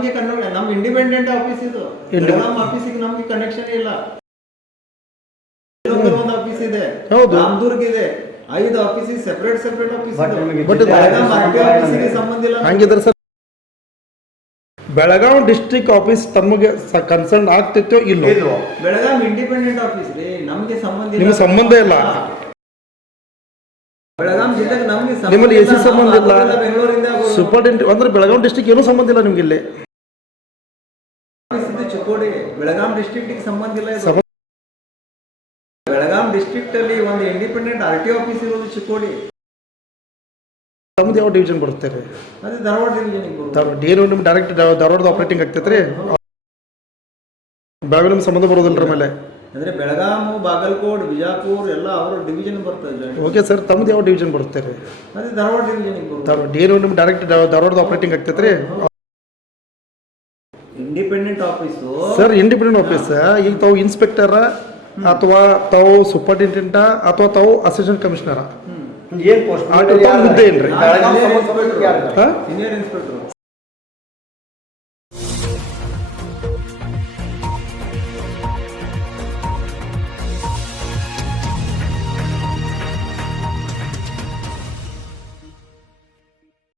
ನಮಗೆ ಕನ್ನಡ ನಮ್ independent office ಇದು. ಬೆಳಗಾಂ ಆಫೀಸಿಗೆ ನಮ್ಗೆ ಕನೆಕ್ಷನ್ ಇಲ್ಲ. ಒಂದು ಆಫೀಸ್ ಇದೆ. ಹೌದು. ರಾಮದುರ್ಗ್ ಇದೆ. ಐದು ಆಫೀಸ್ ಸೆಪರೇಟ್ ಸೆಪರೇಟ್ ಆಫೀಸ್ ಆಫೀಸಿಗೆ ಸಂಬಂಧ ಇಲ್ಲ. ಹಂಗಿದ್ರೆ ಸರ್ ಬೆಳಗಾವಿ ಡಿಸ್ಟ್ರಿಕ್ಟ್ ಆಫೀಸ್ ತಮಗೆ ಕನ್ಸರ್ನ್ ಆಗ್ತಿತ್ತೋ ಇಲ್ಲ? ಬೆಳಗಾಂ ಇಂಡಿಪೆಂಡೆಂಟ್ ಆಫೀಸ್ ರೀ. ನಮ್ಗೆ ಸಂಬಂಧ ನಿಮ್ಗೆ ಸಂಬಂಧ ಇಲ್ಲ. ಬೆಳಗಾಂ ಜಿಲ್ಲೆಗೆ ನಮ್ಗೆ ಸಂಬಂಧ ನಿಮ್ಮಲ್ಲಿ ಇಲ್ಲ. ಸಂಬಂಧ ಇಲ್ಲ. ಬೆಂಗಳೂರಿಂದ ಸೂಪರ್ ಸೂಪರ್ಟೆಂಟ್ ಅಂದ್ರೆ ಬೆಳಗಾವಿ ಡಿಸ್ಟ್ರಿಕ್ಟ್ ಏನೂ ಸಂಬಂಧ ಇಲ್ಲ ನಿಮ್ಗೆ ಇಲ್ಲಿ. ಚಿಕ್ಕೋಡಿ ಬೆಳಗಾಂ ಡಿಸ್ಟ್ರಿಕ್ಟಿಗೆ ಸಂಬಂಧ ಇಲ್ಲ. ಬೆಳಗಾಂ ಡಿಸ್ಟ್ರಿಕ್ಟ್ ಅಲ್ಲಿ ಒಂದು ಇಂಡಿಪೆಂಡೆಂಟ್ ಆರ್ ಟಿ ಆಫೀಸ್ ಇರೋದು ಚಿಕ್ಕೋಡಿ. ತಮ್ದು ಯಾವ ಡಿವಿಷನ್ ಬರುತ್ತೆ ರೀ? ಅದೇ ಧಾರವಾಡ ಧಾರವಾಡ ಏನು ನಿಮ್ಮ ಡೈರೆಕ್ಟ್ ಧಾರವಾಡದ ಆಪರೇಟಿಂಗ್ ಆಗ್ತೈತೆ ರೀ ಬೆಳಗಾವಿ ಸಂಬಂಧ ಬರೋದಿಲ್ಲ ಮೇಲೆ. ಅಂದ್ರೆ ಬೆಳಗಾಂ ಬಾಗಲಕೋಟ್ ಬಿಜಾಪುರ್ ಎಲ್ಲ ಅವರ ಡಿವಿಷನ್ ಬರ್ತದೆ ಓಕೆ ಸರ್ ತಮ್ದು ಯಾವ ಡಿವಿಷನ್ ಬರುತ್ತೆ ರೀ? ಅದೇ ಧಾರವಾಡ ಧಾರವಾಡ ಏನು ನಿಮ್ಮ ಡೈರೆಕ್ಟ್ ಧಾರವಾಡದ ಆಪರೇಟಿಂಗ್ ಆಗ್ತೈತೆ ರೀ independent office sir independent office ಈಗ ತಾವು ಇನ್ಸ್ಪೆಕ್ಟರ್ ಅಥವಾ ತಾವು ಸೂಪರಿಂಟೆಂಡೆಂಟ ಅಥವಾ ತಾವು ಅಸಿಸ್ಟೆಂಟ್ ಕಮಿಷನರ ಏನ್ ಪೋಸ್ಟ್ ಹುದ್ದೆ ಏನ್ರಿ? Senior inspector